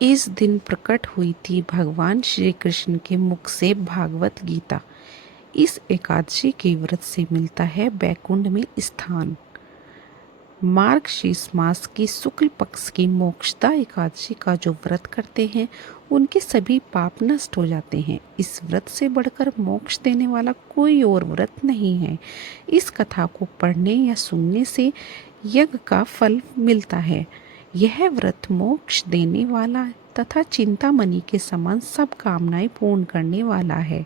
इस दिन प्रकट हुई थी भगवान श्री कृष्ण के मुख से भागवत गीता। इस एकादशी के व्रत से मिलता है बैकुंठ में स्थान। मार्गशीर्ष मास की शुक्ल पक्ष की मोक्षदा एकादशी का जो व्रत करते हैं उनके सभी पाप नष्ट हो जाते हैं। इस व्रत से बढ़कर मोक्ष देने वाला कोई और व्रत नहीं है। इस कथा को पढ़ने या सुनने से यज्ञ का फल मिलता है। यह व्रत मोक्ष देने वाला तथा चिंतामणि के समान सब कामनाएं पूर्ण करने वाला है।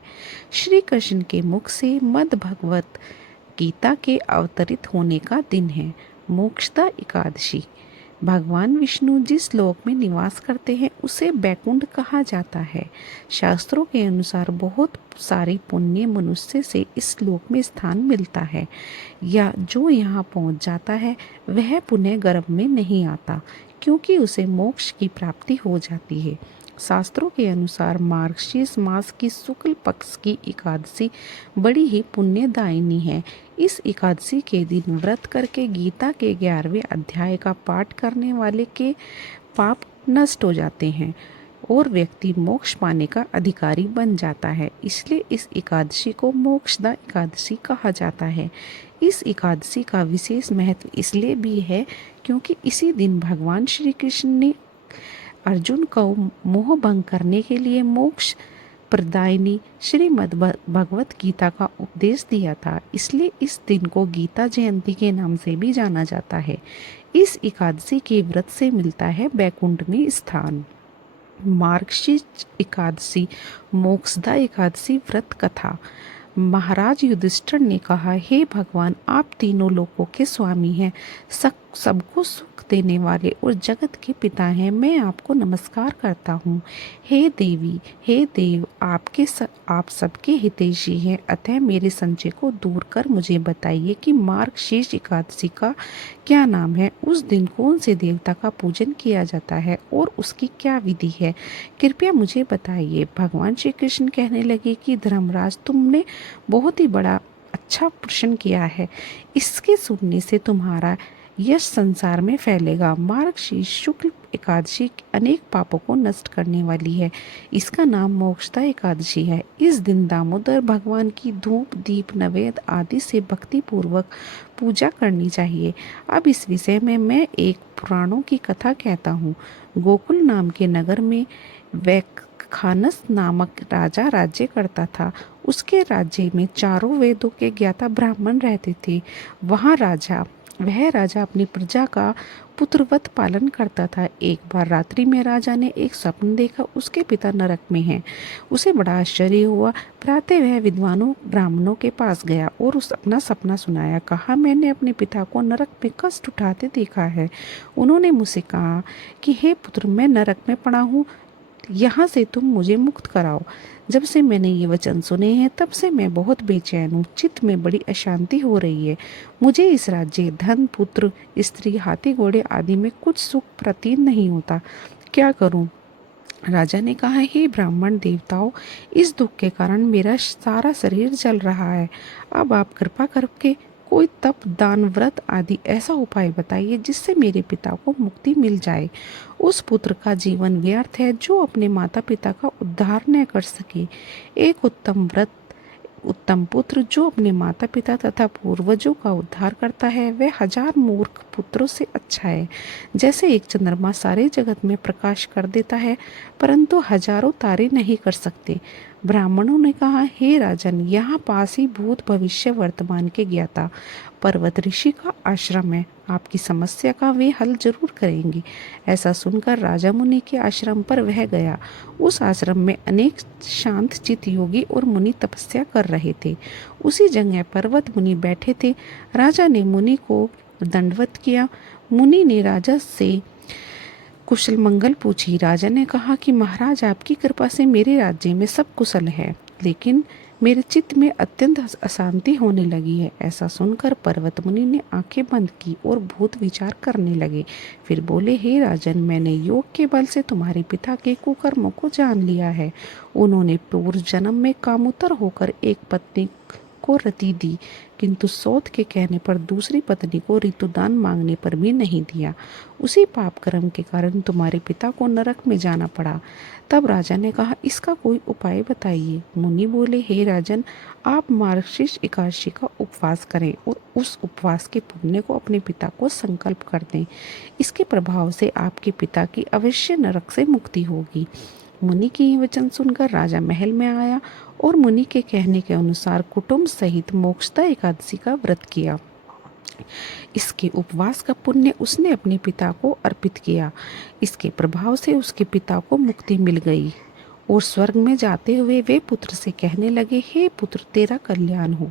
श्री कृष्ण के मुख से मद् भगवत गीता के अवतरित होने का दिन है। मोक्षदा एकादशी। भगवान विष्णु जिस लोक में निवास करते हैं उसे बैकुंठ कहा जाता है। शास्त्रों के अनुसार बहुत सारी पुण्य मनुष्य से इस लोक में स्थान मिलता है, या जो यहाँ पहुँच जाता है वह पुनः गर्भ में नहीं आता, क्योंकि उसे मोक्ष की प्राप्ति हो जाती है। शास्त्रों के अनुसार मार्गशीर्ष मास की शुक्ल पक्ष की एकादशी बड़ी ही पुण्यदायिनी है। इस एकादशी के दिन व्रत करके गीता के 11वें अध्याय का पाठ करने वाले के पाप नष्ट हो जाते हैं और व्यक्ति मोक्ष पाने का अधिकारी बन जाता है। इसलिए इस एकादशी को मोक्षदा एकादशी कहा जाता है। इस एकादशी का विशेष महत्व इसलिए भी है क्योंकि इसी दिन भगवान श्री कृष्ण ने अर्जुन को मोह भंग करने के लिए मोक्ष प्रदायिनी श्रीमद् भगवत गीता का उपदेश दिया था। इसलिए इस दिन को गीता जयंती के नाम से भी जाना जाता है। इस एकादशी के व्रत से मिलता है बैकुंठ में स्थान। मार्गशीर्ष एकादशी मोक्षदा एकादशी व्रत कथा। महाराज युधिष्ठिर ने कहा, हे भगवान, आप तीनों लोकों के स्वामी हैं, सबको सुख देने वाले और जगत के पिता हैं। मैं आपको नमस्कार करता हूँ। हे देवी, हे देव, आप सबके हितैषी हैं, अतः मेरे संशय को दूर कर मुझे बताइए कि मार्गशीर्ष एकादशी का क्या नाम है, उस दिन कौन से देवता का पूजन किया जाता है और उसकी क्या विधि है, कृपया मुझे बताइए। भगवान श्री कृष्ण कहने लगे कि धर्मराज, तुमने बहुत ही बड़ा अच्छा प्रश्न किया है। इसके सुनने से तुम्हारा यश संसार में फैलेगा। मार्गशीर्ष शुक्ल एकादशी अनेक पापों को नष्ट करने वाली है। इसका नाम मोक्षदा एकादशी है। इस दिन दामोदर भगवान की धूप दीप नैवेद्य आदि से भक्ति पूर्वक पूजा करनी चाहिए। अब इस विषय में मैं एक पुराणों की कथा कहता हूँ। गोकुल नाम के नगर में वैखानस नामक राजा राज्य करता था। उसके राज्य में चारों वेदों के ज्ञाता ब्राह्मण रहते थे। वह राजा अपनी प्रजा का पुत्रवत पालन करता था। एक बार रात्रि में राजा ने एक स्वप्न देखा, उसके पिता नरक में हैं। उसे बड़ा आश्चर्य हुआ। प्रातः वह विद्वानों ब्राह्मणों के पास गया और अपना सपना सुनाया। कहा, मैंने अपने पिता को नरक में कष्ट उठाते देखा है। उन्होंने मुझसे कहा कि हे पुत्र, मैं नरक में पड़ा हूँ, यहाँ से तुम मुझे मुक्त कराओ। जब से मैंने ये वचन सुने हैं तब से मैं बहुत बेचैन हूँ। चित्त में बड़ी अशांति हो रही है। मुझे इस राज्य, धन, पुत्र, स्त्री, हाथी घोड़े आदि में कुछ सुख प्रतीत नहीं होता। क्या करूँ? राजा ने कहा, हे ब्राह्मण देवताओं, इस दुख के कारण मेरा सारा शरीर जल रहा है। अब आप कृपा करके कोई तप, दान, व्रत आदि ऐसा उपाय बताइए जिससे मेरे पिता को मुक्ति मिल जाए। उस पुत्र का जीवन व्यर्थ है जो अपने माता पिता का उद्धार न कर सके। एक उत्तम पुत्र जो अपने माता पिता तथा पूर्वजों का उद्धार करता है वह 1000 मूर्ख पुत्रों से अच्छा है। जैसे एक चंद्रमा सारे जगत में प्रकाश कर देता है परंतु हजारों तारे नहीं कर सकते। ब्राह्मणों ने कहा, हे राजन, यहाँ पास ही भूत भविष्य वर्तमान के ज्ञाता पर्वत ऋषि का आश्रम है। आपकी समस्या का वे हल जरूर करेंगे। ऐसा सुनकर राजा मुनि के आश्रम पर वह गया। उस आश्रम में अनेक शांत चित्त योगी और मुनि तपस्या कर रहे थे। उसी जगह पर्वत मुनि बैठे थे। राजा ने मुनि को दंडवत किया। मुनि ने राजा से कुशल मंगल पूछी। राजा ने कहा कि महाराज, आपकी कृपा से मेरे राज्य में सब कुशल है, लेकिन मेरे चित्त में अत्यंत अशांति होने लगी है। ऐसा सुनकर पर्वत मुनि ने आंखें बंद की और भूत विचार करने लगे। फिर बोले, हे राजन, मैंने योग के बल से तुम्हारे पिता के कुकर्मों को जान लिया है। उन्होंने पूर्व जन्म में कामुतर होकर एक पत्नी को रति दी, किंतु सौत के कहने पर दूसरी पत्नी को ऋतुदान मांगने पर भी नहीं दिया। उसी पाप कर्म के कारण तुम्हारे पिता को नरक में जाना पड़ा। तब राजा ने कहा, इसका कोई उपाय बताइए। मुनि बोले, हे राजन, आप मार्गशीर्ष एकादशी का उपवास करें और उस उपवास के पुण्य को अपने पिता को संकल्प कर दें। इसके प्रभाव से आपके पिता की अवश्य नरक से मुक्ति होगी। मुनि के ये वचन सुनकर राजा महल में आया और मुनि के कहने के अनुसार कुटुंब सहित मोक्षदा एकादशी का व्रत किया। इसके उपवास का पुण्य उसने अपने पिता को अर्पित किया। इसके प्रभाव से उसके पिता को मुक्ति मिल गई और स्वर्ग में जाते हुए वे पुत्र से कहने लगे, हे पुत्र, तेरा कल्याण हो।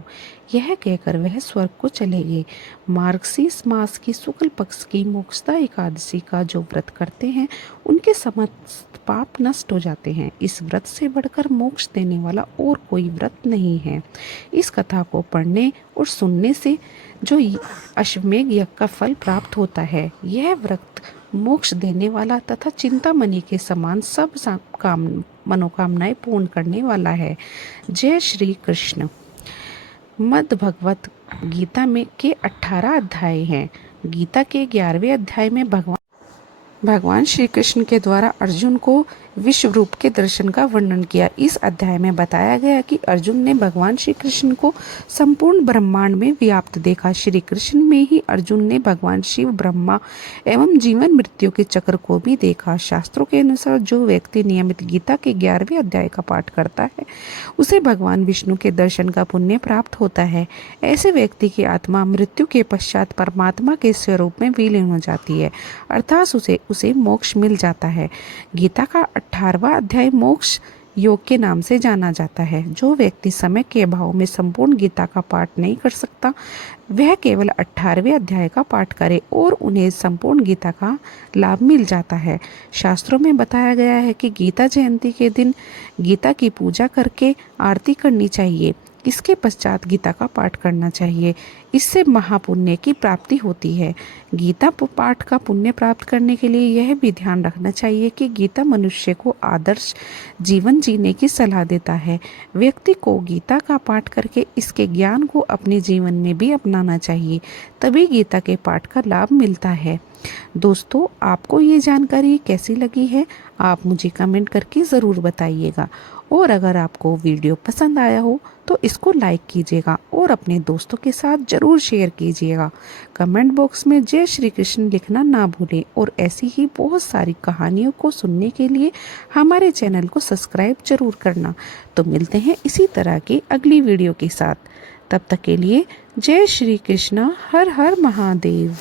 यह कहकर वह स्वर्ग को चले गए। मार्गशीर्ष मास की शुक्ल पक्ष की मोक्षदा एकादशी का जो व्रत करते हैं उनके समस्त पाप नष्ट हो जाते हैं। इस व्रत से बढ़कर मोक्ष देने वाला और कोई व्रत नहीं है। इस कथा को पढ़ने और सुनने से जो अश्वमेध यज्ञ का फल प्राप्त होता है, यह व्रत मोक्ष देने वाला तथा चिंतामणि के समान सब मनोकामनाएं पूर्ण करने वाला है। जय श्री कृष्ण। मद् भगवत गीता में के 18 अध्याय हैं। गीता के 11वें अध्याय में भगवान श्री कृष्ण के द्वारा अर्जुन को विश्व रूप के दर्शन का वर्णन किया। इस अध्याय में बताया गया कि अर्जुन ने भगवान श्री कृष्ण को संपूर्ण ब्रह्मांड में व्याप्त देखा। श्री कृष्ण में ही अर्जुन ने भगवान शिव, ब्रह्मा एवं जीवन मृत्यु के चक्र को भी देखा। शास्त्रों के अनुसार जो व्यक्ति नियमित गीता के 11वें अध्याय का पाठ करता है उसे भगवान विष्णु के दर्शन का पुण्य प्राप्त होता है। ऐसे व्यक्ति की आत्मा मृत्यु के पश्चात परमात्मा के स्वरूप में विलीन हो जाती है, अर्थात उसे मोक्ष मिल जाता है। गीता का 18वां अध्याय मोक्ष योग के नाम से जाना जाता है। जो व्यक्ति समय के अभाव में संपूर्ण गीता का पाठ नहीं कर सकता, वह केवल 18वें अध्याय का पाठ करे और उन्हें संपूर्ण गीता का लाभ मिल जाता है। शास्त्रों में बताया गया है कि गीता जयंती के दिन गीता की पूजा करके आरती करनी चाहिए। इसके पश्चात गीता का पाठ करना चाहिए। इससे महापुण्य की प्राप्ति होती है। गीता पाठ का पुण्य प्राप्त करने के लिए यह भी ध्यान रखना चाहिए कि गीता मनुष्य को आदर्श जीवन जीने की सलाह देता है। व्यक्ति को गीता का पाठ करके इसके ज्ञान को अपने जीवन में भी अपनाना चाहिए, तभी गीता के पाठ का लाभ मिलता है। दोस्तों, आपको ये जानकारी कैसी लगी है, आप मुझे कमेंट करके ज़रूर बताइएगा। और अगर आपको वीडियो पसंद आया हो तो इसको लाइक कीजिएगा और अपने दोस्तों के साथ ज़रूर शेयर कीजिएगा। कमेंट बॉक्स में जय श्री कृष्ण लिखना ना भूलें और ऐसी ही बहुत सारी कहानियों को सुनने के लिए हमारे चैनल को सब्सक्राइब जरूर करना। तो मिलते हैं इसी तरह की अगली वीडियो के साथ। तब तक के लिए जय श्री कृष्ण। हर हर महादेव।